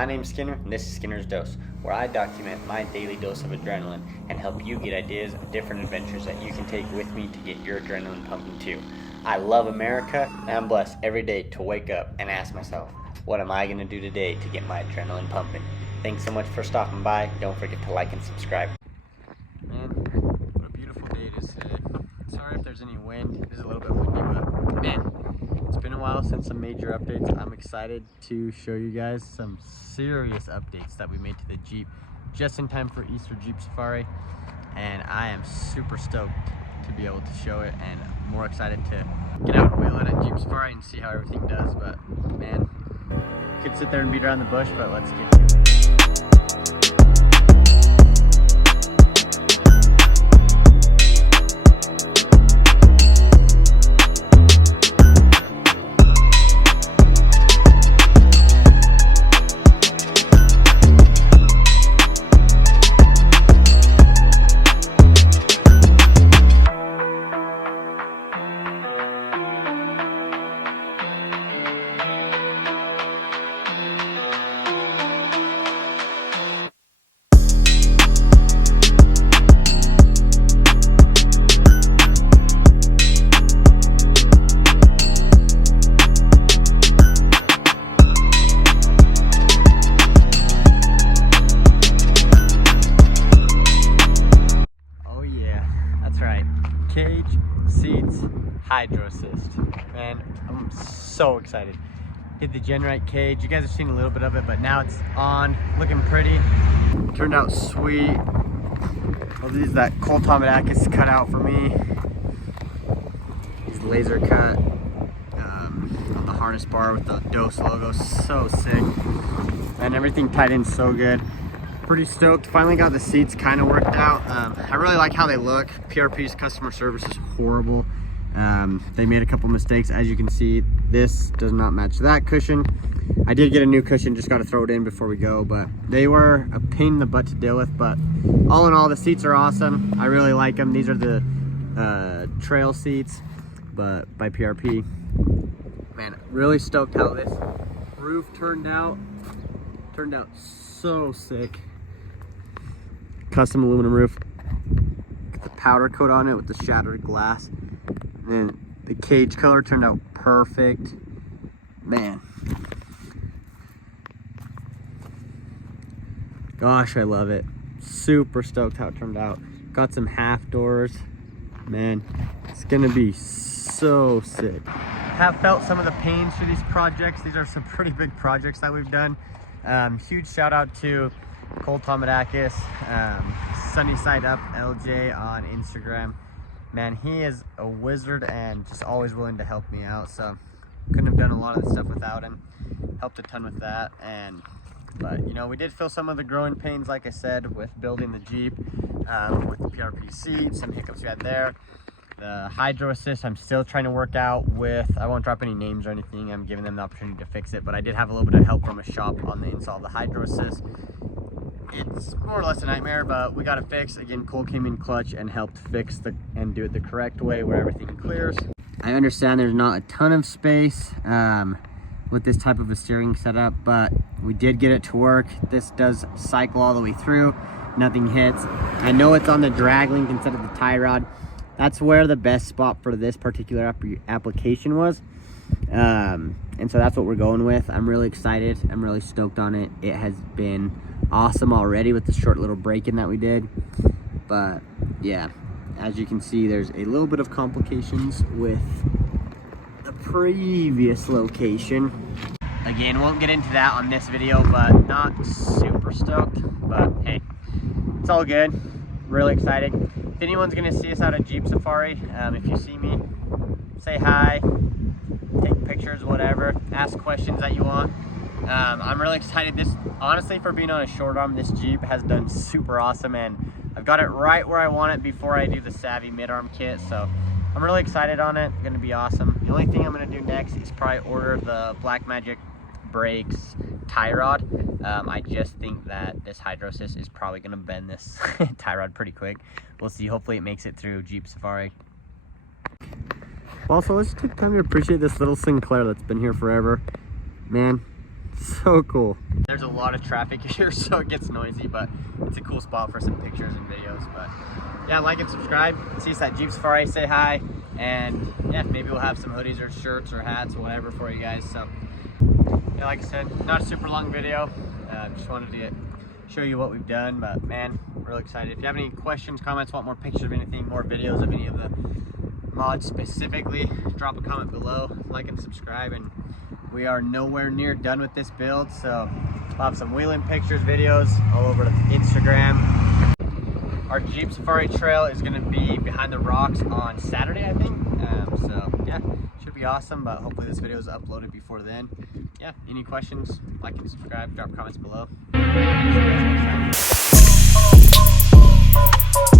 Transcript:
My name's Skinner, and this is Skinner's Dose, where I document my daily dose of adrenaline and help you get ideas of different adventures that you can take with me to get your adrenaline pumping too. I love America, and I'm blessed every day to wake up and ask myself, what am I going to do today to get my adrenaline pumping? Thanks so much for stopping by. Don't forget to like and subscribe. Man, what a beautiful day it is today. Sorry if there's any wind. It is a little bit windy, but man, it's been a while since some major updates. I'm excited to show you guys some serious updates that we made to the Jeep just in time for Easter Jeep Safari, and I am super stoked to be able to show it, and more excited to get out and wheel it at Jeep Safari and see how everything does. But man, could sit there and beat around the bush, but let's get to it. Cage, Seats, Hydro Assist. Man, I'm so excited. Did the Genright cage. You guys have seen a little bit of it, but now it's on, looking pretty. Turned out sweet. Well, these that Cole Tomadakis cut out for me. He's laser cut on the harness bar with the Dose logo. So sick. And everything tied in so good. Pretty stoked. Finally got the seats kind of worked out. I really like how they look. PRP's customer service is horrible. They made a couple mistakes. As you can see, this does not match that cushion. I did get a new cushion, just got to throw it in before we go, but they were a pain in the butt to deal with. But all in all, the seats are awesome. I really like them. These are the trail seats, but by PRP. Man, really stoked how this roof turned out. Turned out so sick. Custom aluminum roof. Got the powder coat on it with the shattered glass. And then the cage color turned out perfect. Man. Gosh, I love it. Super stoked how it turned out. Got some half doors. Man, it's gonna be so sick. Have felt some of the pains for these projects. These are some pretty big projects that we've done. Huge shout out to Cole Tomadakis, Sunny Side Up LJ on Instagram. Man, he is a wizard and just always willing to help me out. So couldn't have done a lot of the stuff without him. Helped a ton with that. But you know, we did feel some of the growing pains, like I said, with building the Jeep, with the PRP seats, some hiccups we had there. The Hydro Assist, I'm still trying to work out with. I won't drop any names or anything. I'm giving them the opportunity to fix it, but I did have a little bit of help from a shop on the install of the Hydro Assist. It's more or less a nightmare, but we got it fixed. Again, Cole came in clutch and helped fix and do it the correct way where everything clears. I understand there's not a ton of space with this type of a steering setup, but we did get it to work. This does cycle all the way through. Nothing hits. I know it's on the drag link instead of the tie rod. That's where the best spot for this particular application was. And so that's what we're going with. I'm really excited. I'm really stoked on it. It has been awesome already with the short little break-in that we did. But yeah, as you can see, there's a little bit of complications with the previous location. Again, won't get into that on this video, but not super stoked. But hey, it's all good. Really excited. If anyone's gonna see us out at Jeep Safari, if you see me, say hi, take pictures, whatever, ask questions that you want. I'm really excited. This, honestly, for being on a short arm, this Jeep has done super awesome, and I've got it right where I want it before I do the Savvy mid-arm kit, so I'm really excited on it. It's gonna be awesome. The only thing I'm gonna do next is probably order the Black Magic brakes tie rod. I just think that this Hydro Assist is probably gonna bend this tie rod pretty quick. We'll see. Hopefully it makes it through Jeep Safari. Also, let's take time to appreciate this little Sinclair that's been here forever. Man, So cool. There's a lot of traffic here, so it gets noisy, but it's a cool spot for some pictures and videos. But yeah, like and subscribe. See us at Jeep Safari, say hi, and yeah, maybe we'll have some hoodies or shirts or hats or whatever for you guys. So yeah, like I said, not a super long video. Just wanted to show you what we've done, but man, really excited. If you have any questions, comments, want more pictures of anything, more videos of any of the mods specifically, drop a comment below, like and subscribe. And we are nowhere near done with this build, so we'll have some wheeling pictures, videos all over Instagram. Our Jeep Safari trail is going to be behind the rocks on Saturday, I think. So yeah, should be awesome, but hopefully this video is uploaded before then. Yeah, any questions, like and subscribe, drop comments below. See you guys next time.